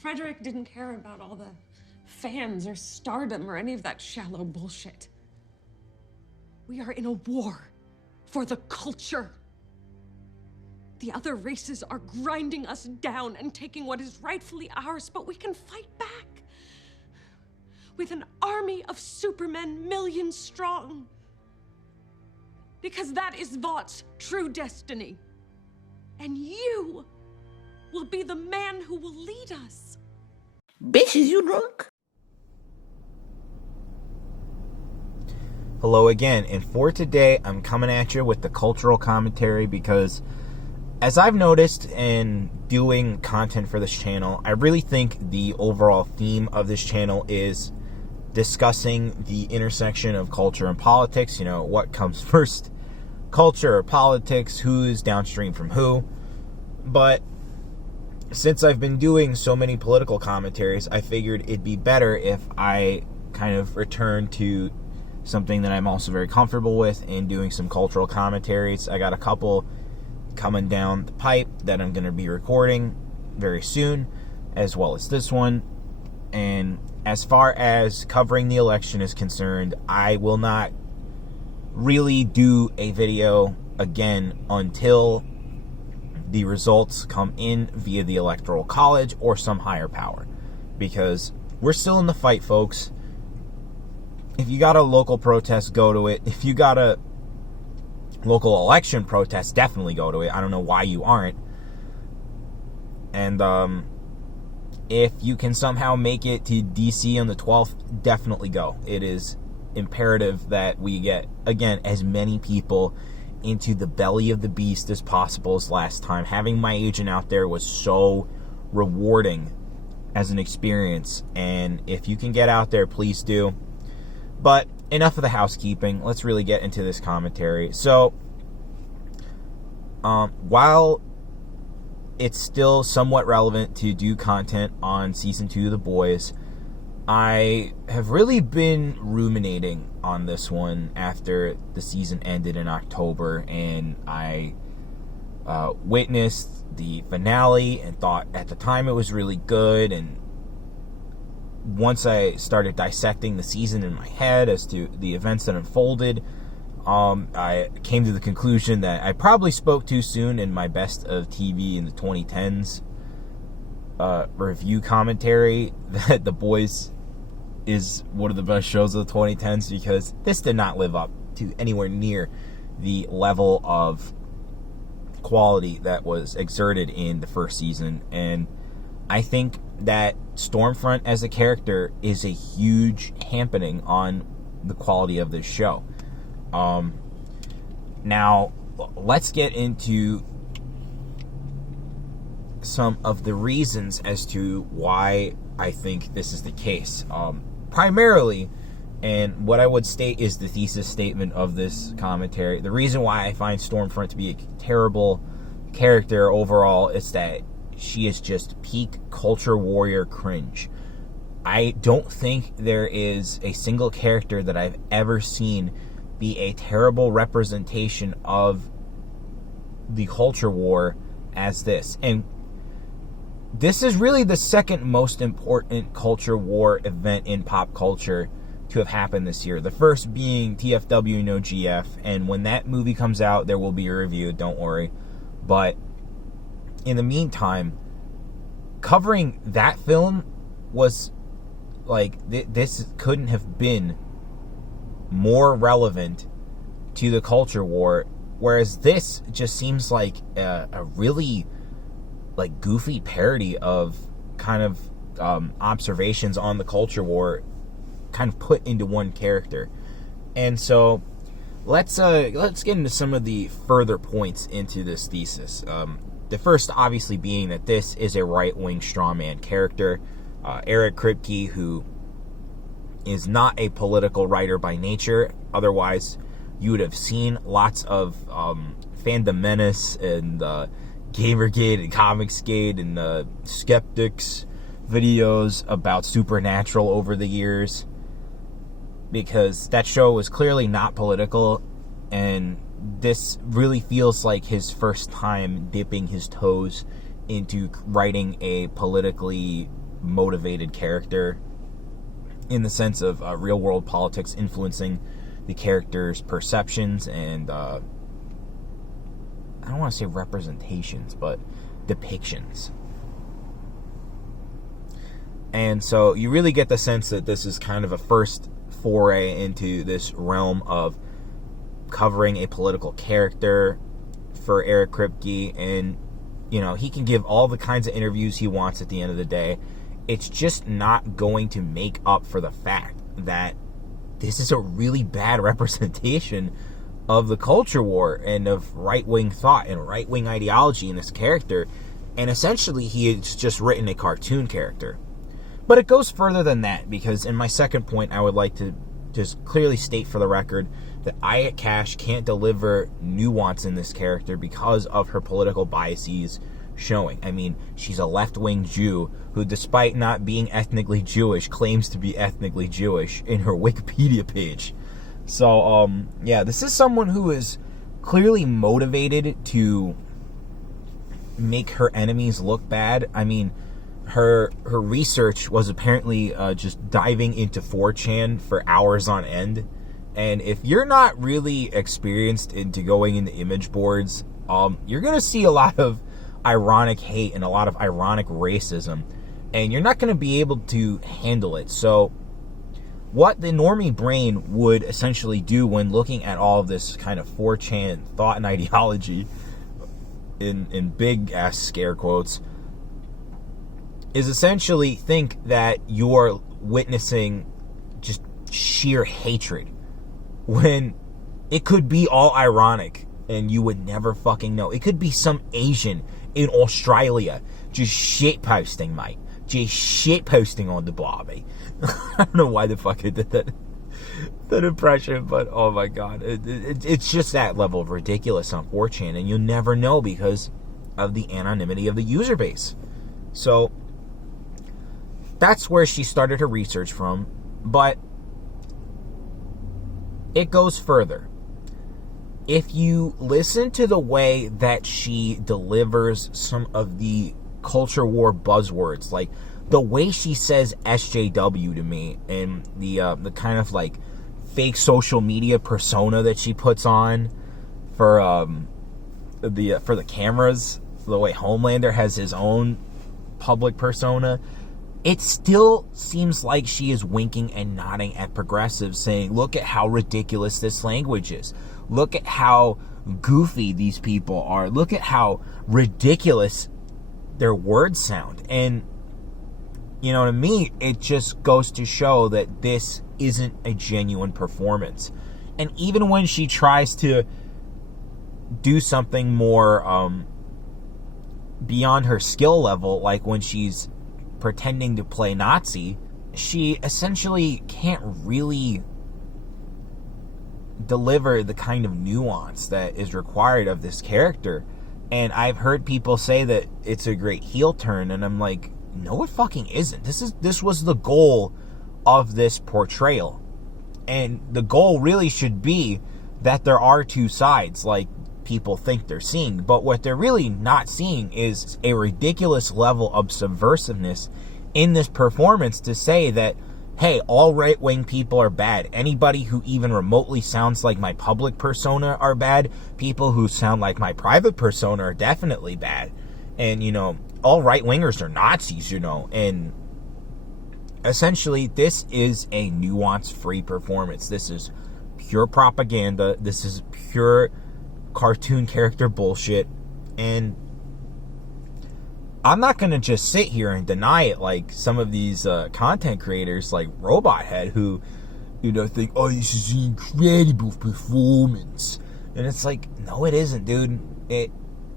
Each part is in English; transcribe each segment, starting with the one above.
Frederick didn't care about all the fans or stardom or any of that shallow bullshit. We are in a war for the culture. The other races are grinding us down and taking what is rightfully ours, but we can fight back. With an army of supermen, millions strong. Because that is Vought's true destiny. And you will be the man who will lead us. Bitch, is you drunk? Hello again, and for today, I'm coming at you with the cultural commentary because as I've noticed in doing content for this channel, I really think the overall theme of this channel is discussing the intersection of culture and politics. You know, what comes first, culture or politics, who's downstream from who. But since I've been doing so many political commentaries, I figured it'd be better if I kind of return to something that I'm also very comfortable with in doing some cultural commentaries. I got a couple coming down the pipe that I'm going to be recording very soon, as well as this one. And as far as covering the election is concerned, I will not really do a video again until the results come in via the Electoral College or some higher power, because we're still in the fight, folks. If you got a local protest, go to it. If you got a local election protest, definitely go to it. I don't know why you aren't. And if you can somehow make it to DC on the 12th, definitely go. It is imperative that we get, again, as many people into the belly of the beast as possible as last time. Having my agent out there was so rewarding as an experience, and if you can get out there, please do. But enough of the housekeeping. Let's really get into this commentary. So, while it's still somewhat relevant to do content on Season 2 of The Boys, I have really been ruminating on this one after the season ended in October, and I witnessed the finale and thought at the time it was really good, and once I started dissecting the season in my head as to the events that unfolded, I came to the conclusion that I probably spoke too soon in my Best of TV in the 2010s review commentary that The Boys is one of the best shows of the 2010s, because this did not live up to anywhere near the level of quality that was exerted in the first season. And I think that Stormfront as a character is a huge dampening on the quality of this show. Now, let's get into some of the reasons as to why I think this is the case. Primarily, and what I would state is the thesis statement of this commentary, the reason why I find Stormfront to be a terrible character overall is that she is just peak culture warrior cringe. I don't think there is a single character that I've ever seen be a terrible representation of the culture war as this. And this is really the second most important culture war event in pop culture to have happened this year. The first being TFW No GF, and when that movie comes out, there will be a review, don't worry. But in the meantime, covering that film was like, this couldn't have been more relevant to the culture war, whereas this just seems like a really like goofy parody of kind of observations on the culture war kind of put into one character. And so let's get into some of the further points into this thesis. The first obviously being that this is a right-wing strawman character. Eric Kripke, who is not a political writer by nature, otherwise you would have seen lots of Fandom Menace and Gamergate and Comicsgate and Skeptics videos about Supernatural over the years, because that show was clearly not political, and this really feels like his first time dipping his toes into writing a politically motivated character in the sense of real world politics influencing the character's perceptions and I don't want to say representations, but depictions. And so you really get the sense that this is kind of a first foray into this realm of covering a political character for Eric Kripke, and you know, he can give all the kinds of interviews he wants at the end of the day. It's just not going to make up for the fact that this is a really bad representation of the culture war and of right-wing thought and right-wing ideology in this character. And essentially, he has just written a cartoon character. But it goes further than that, because in my second point, I would like to just clearly state for the record that Aya Cash can't deliver nuance in this character because of her political biases showing. I mean, she's a left-wing Jew who, despite not being ethnically Jewish, claims to be ethnically Jewish in her Wikipedia page. So, yeah, this is someone who is clearly motivated to make her enemies look bad. I mean, her research was apparently just diving into 4chan for hours on end. And if you're not really experienced into going into image boards, you're going to see a lot of ironic hate and a lot of ironic racism. And you're not going to be able to handle it. So what the normie brain would essentially do when looking at all of this kind of 4chan thought and ideology, in big-ass scare quotes, is essentially think that you're witnessing just sheer hatred, when it could be all ironic and you would never fucking know. It could be some Asian in Australia just shitposting, mate. Just shitposting on the Barbie. I don't know why the fuck I did that impression, but oh my god. It's just that level of ridiculous on 4chan, and you'll never know because of the anonymity of the user base. So that's where she started her research from, but it goes further. If you listen to the way that she delivers some of the culture war buzzwords, like the way she says SJW to me, and the kind of like fake social media persona that she puts on for the cameras, the way Homelander has his own public persona, it still seems like she is winking and nodding at progressives, saying, look at how ridiculous this language is. Look at how goofy these people are. Look at how ridiculous their words sound. And, you know, to me, it just goes to show that this isn't a genuine performance. And even when she tries to do something more beyond her skill level, like when she's pretending to play Nazi, she essentially can't really deliver the kind of nuance that is required of this character. And I've heard people say that it's a great heel turn, and I'm like, no, it fucking isn't. This was the goal of this portrayal. And the goal really should be that there are two sides, like people think they're seeing. But what they're really not seeing is a ridiculous level of subversiveness in this performance to say that, hey, all right-wing people are bad. Anybody who even remotely sounds like my public persona are bad. People who sound like my private persona are definitely bad. And, you know, all right-wingers are Nazis, you know. And essentially, this is a nuance-free performance. This is pure propaganda. This is pure cartoon character bullshit. And I'm not going to just sit here and deny it like some of these content creators like Robot Head who, you know, think, oh, this is an incredible performance. And it's like, no, it isn't, dude.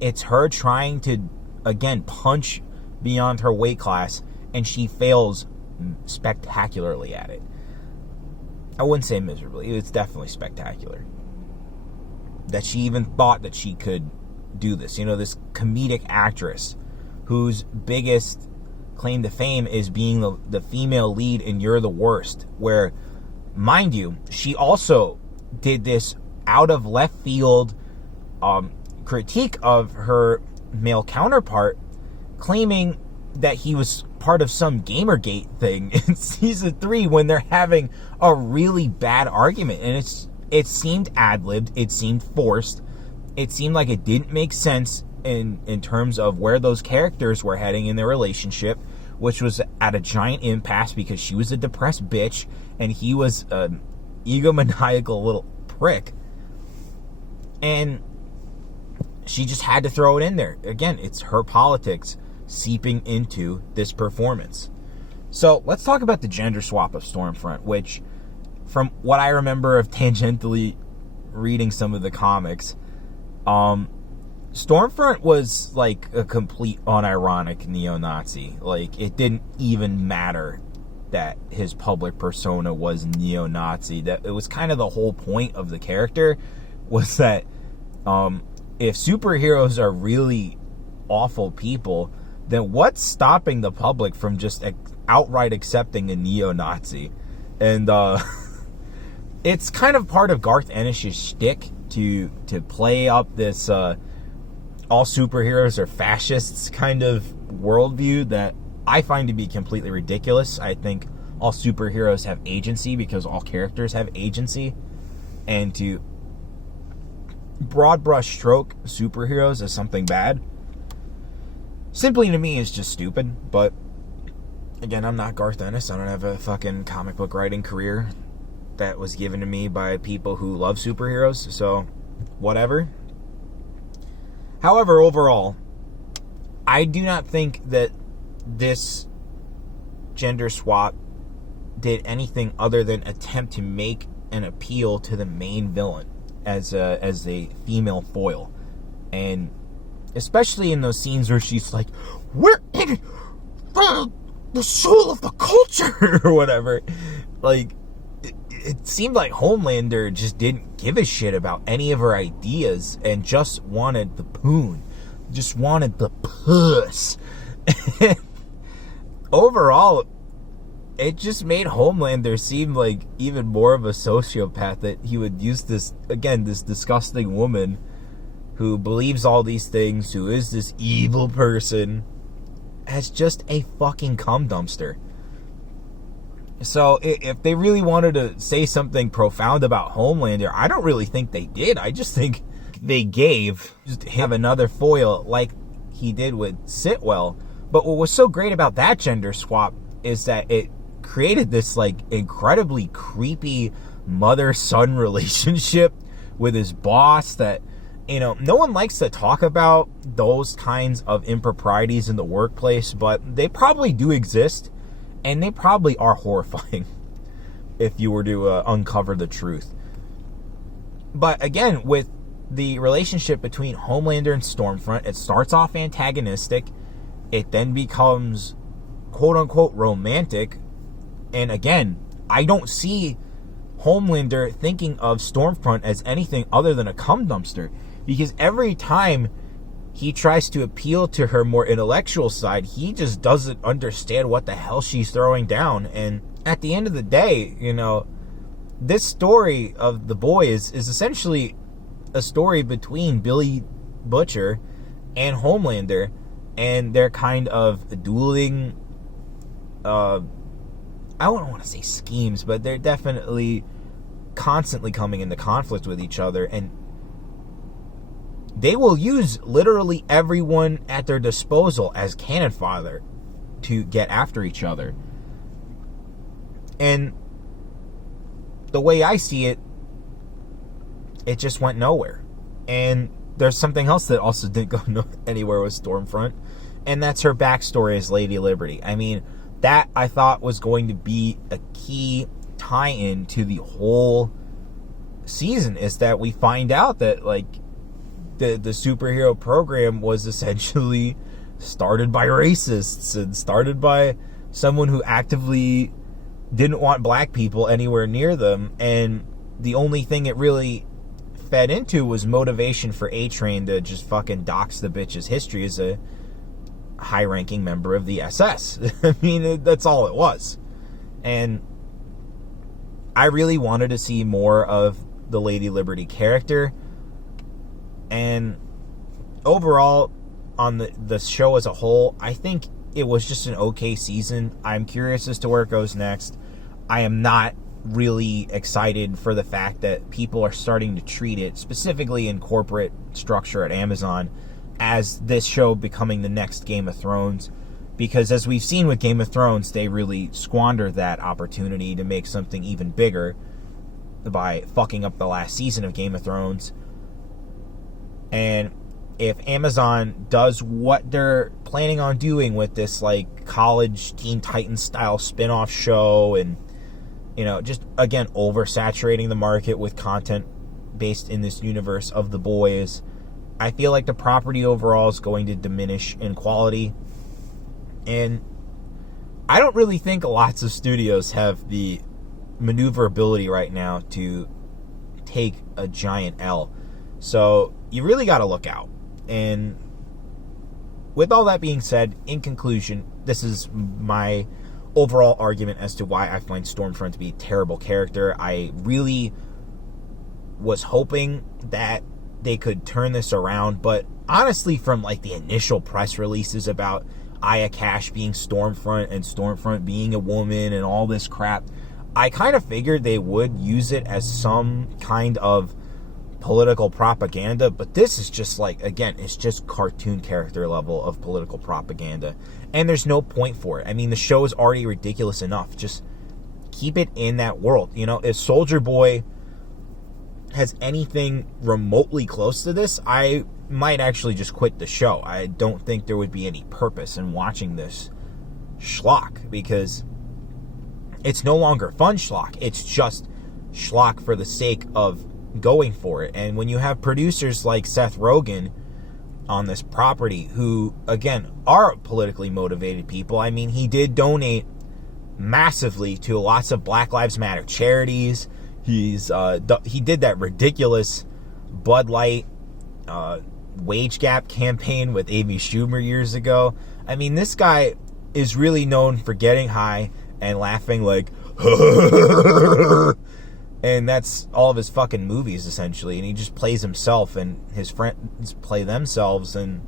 It's her trying to, again, punch beyond her weight class, and she fails spectacularly at it. I wouldn't say miserably. It's definitely spectacular. That she even thought that she could do this. You know, this comedic actress whose biggest claim to fame is being the female lead in You're the Worst, where, mind you, she also did this out of left field critique of her male counterpart, claiming that he was part of some Gamergate thing in season 3 when they're having a really bad argument. And it seemed ad-libbed. It seemed forced. It seemed like it didn't make sense in terms of where those characters were heading in their relationship, which was at a giant impasse because she was a depressed bitch and he was an egomaniacal little prick. And she just had to throw it in there. Again, it's her politics seeping into this performance. So let's talk about the gender swap of Stormfront, which, from what I remember of tangentially reading some of the comics, Stormfront was like a complete unironic neo-Nazi. Like, it didn't even matter that his public persona was neo-Nazi. That it was kind of the whole point of the character, was that if superheroes are really awful people, then what's stopping the public from just outright accepting a neo-Nazi? And it's kind of part of Garth Ennis's shtick to play up this all superheroes are fascists kind of worldview that I find to be completely ridiculous. I think all superheroes have agency because all characters have agency. And to broad brush stroke superheroes as something bad, simply to me is just stupid. But again, I'm not Garth Ennis. I don't have a fucking comic book writing career that was given to me by people who love superheroes, so whatever. However, overall, I do not think that this gender swap did anything other than attempt to make an appeal to the main villain as a female foil. And especially in those scenes where she's like, we're in the soul of the culture, or whatever. Like, it seemed like Homelander just didn't give a shit about any of her ideas and just wanted the poon. Just wanted the puss. Overall, it just made Homelander seem like even more of a sociopath, that he would use this disgusting woman who believes all these things, who is this evil person, as just a fucking cum dumpster. So if they really wanted to say something profound about Homelander, I don't really think they did. I just think they gave just have another foil like he did with Sitwell. But what was so great about that gender swap is that it created this like incredibly creepy mother-son relationship with his boss that, you know, no one likes to talk about those kinds of improprieties in the workplace, but they probably do exist. And they probably are horrifying if you were to uncover the truth. But again, with the relationship between Homelander and Stormfront, it starts off antagonistic. It then becomes quote-unquote romantic. And again, I don't see Homelander thinking of Stormfront as anything other than a cum dumpster. Because every time he tries to appeal to her more intellectual side, he just doesn't understand what the hell she's throwing down. And at the end of the day, you know, this story of the boy is essentially a story between Billy Butcher and Homelander, and they're kind of dueling, I don't want to say schemes, but they're definitely constantly coming into conflict with each other, and they will use literally everyone at their disposal as cannon fodder to get after each other. And the way I see it, it just went nowhere. And there's something else that also didn't go anywhere with Stormfront, and that's her backstory as Lady Liberty. I mean, that I thought was going to be a key tie-in to the whole season, is that we find out that, like, the superhero program was essentially started by racists and started by someone who actively didn't want black people anywhere near them. And the only thing it really fed into was motivation for A-Train to just fucking dox the bitch's history as a high-ranking member of the SS. I mean, that's all it was. And I really wanted to see more of the Lady Liberty character. And overall, on the show as a whole, I think it was just an okay season. I'm curious as to where it goes next. I am not really excited for the fact that people are starting to treat it, specifically in corporate structure at Amazon, as this show becoming the next Game of Thrones. Because as we've seen with Game of Thrones, they really squandered that opportunity to make something even bigger by fucking up the last season of Game of Thrones. And if Amazon does what they're planning on doing with this, like, college Teen Titans style spin-off show, and, you know, just, again, oversaturating the market with content based in this universe of The Boys, I feel like the property overall is going to diminish in quality. And I don't really think lots of studios have the maneuverability right now to take a giant L. So you really got to look out. And with all that being said, in conclusion, this is my overall argument as to why I find Stormfront to be a terrible character. I really was hoping that they could turn this around, but honestly, from like the initial press releases about Aya Cash being Stormfront and Stormfront being a woman and all this crap, I kind of figured they would use it as some kind of political propaganda, but this is just like, again, it's just cartoon character level of political propaganda, and there's no point for it. I mean, the show is already ridiculous enough. Just keep it in that world. You know, if Soldier Boy has anything remotely close to this, I might actually just quit the show. I don't think there would be any purpose in watching this schlock, because it's no longer fun schlock. It's just schlock for the sake of going for it. And when you have producers like Seth Rogen on this property, who, again, are politically motivated people. I mean, he did donate massively to lots of Black Lives Matter charities. He did that ridiculous Bud Light wage gap campaign with Amy Schumer years ago. I mean, this guy is really known for getting high and laughing like and that's all of his fucking movies, essentially. And he just plays himself, and his friends play themselves. And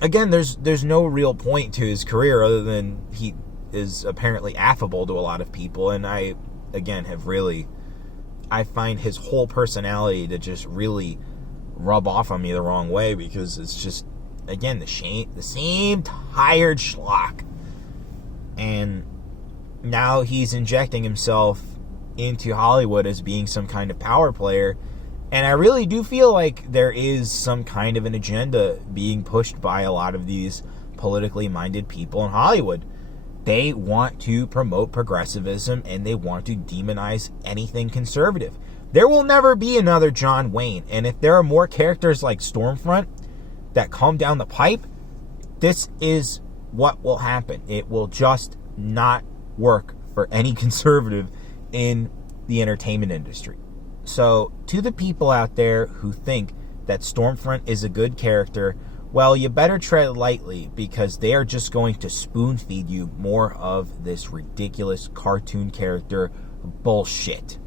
again, there's no real point to his career other than he is apparently affable to a lot of people. And I, again, I find his whole personality to just really rub off on me the wrong way, because it's just, again, the same tired schlock. And now he's injecting himself into Hollywood as being some kind of power player, and I really do feel like there is some kind of an agenda being pushed by a lot of these politically minded people in Hollywood. They want to promote progressivism, and they want to demonize anything conservative. There will never be another John Wayne, and if there are more characters like Stormfront that come down the pipe, this is what will happen. It will just not work for any conservative in the entertainment industry. So, to the people out there who think that Stormfront is a good character, well, you better tread lightly, because they are just going to spoon feed you more of this ridiculous cartoon character bullshit.